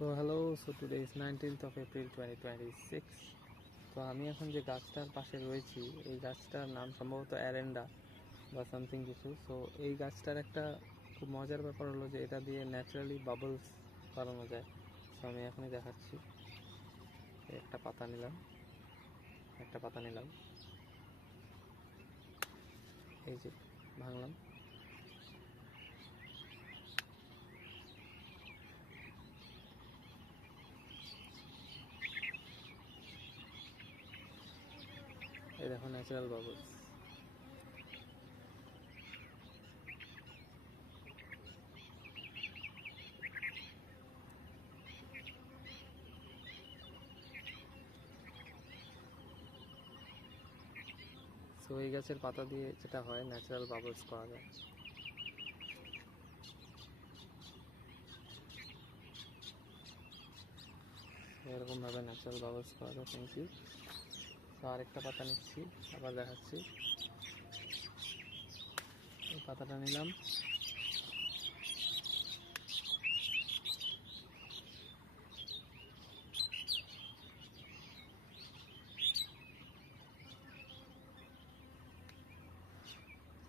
So hello, so today is 19th of April 2026. তো আমি এখন যে গাছটার পাশে রয়েছি এই গাছটার নাম সম্ভবত অ্যারেন্ডা বা সামথিং কিছু। সো এই গাছটার একটা খুব মজার ব্যাপার হলো যে এটা দিয়ে ন্যাচারালি বাবলস বানানো যায়। সো আমি এখনই দেখাচ্ছি। একটা পাতা নিলাম, এই যে ভাঙলাম, এই দেখো ন্যাচারাল বাবলস। সো এই গাছের পাতা দিয়ে যেটা হয় ন্যাচারাল বাবলস করা যায়। এরকমভাবে ন্যাচারাল বাবলস করা যায়। Thank you. তো আরেকটা পাতা নিচ্ছি, আবার দেখাচ্ছি। এই পাতাটা নিলাম,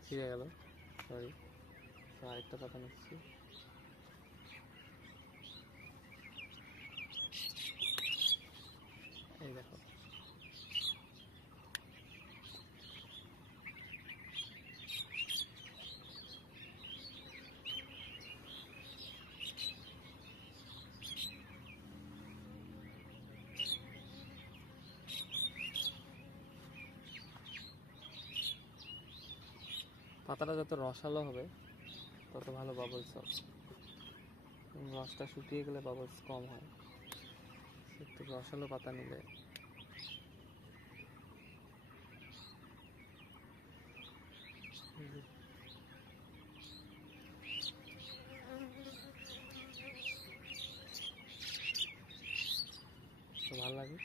ছিঁড়ে গেল, সরি। তো আরেকটা পাতা নিচ্ছি, এই দেখো। পাতাটা যত রসালো হবে তত ভালো বাবলস হবে। রসটা শুকিয়ে গেলে বাবলস কম হয়। একটু রসালো পাতা নিলে তো ভালো লাগে।